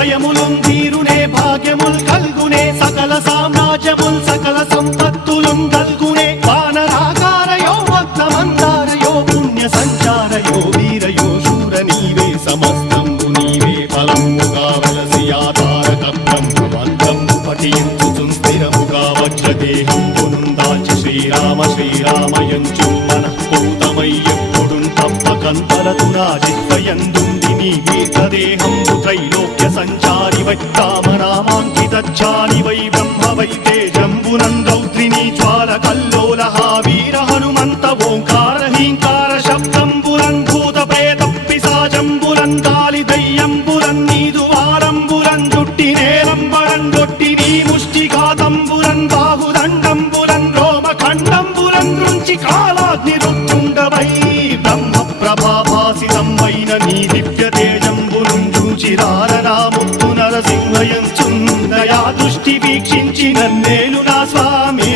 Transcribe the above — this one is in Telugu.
భయములుందీరునే భాగ్యముల్ కల్గునే సకల సామ్రాజ్యముల్ సకల సంపత్తులుం కల్గునే వానరాకారయో భక్తమందారయో పుణ్య సంచారయో వీరయో శూర నీవే సమస్తంబు నీవే ఫలముగా వలసి ఆధారకర్తంబు మంత్రంబు పఠించు స్థిరముగా వజ్రదేహంబునుందాచి శ్రీరామ శ్రీరామయంచు మనఃపూతమయ్యెప్పుడు తప్పకంతరతు నా జిహ్వయందుండి నీ వీర్ఘదేహంబు త్రైలోక్య సంచారి వై రామనామాంకితచ్చారి వై బ్రహ్మ వై తేజంబునం రౌద్రిణీ జ్వాల కల్లోల వీర హనుమంత ఓంకార హీంకార శబ్దంబురం భూత ప్రేత పిశాచంబురం కాలి దయ్యంబురం నీదు వారంబురం జుట్టి నేలంబరం గొట్టి నీ ముష్టిఘాతంబురం బాహుదండంబురం రోమఖండంబురం దృంచి కాలాగ్ని రుత్తుండవై బ్రహ్మ ప్రభాభాసితమైన నీ దివ్య తేజంబురం చూచిరారనాముత్తు నరసింహయంచుందయా దృష్టి వీక్షించి నన్నేలు నా స్వామి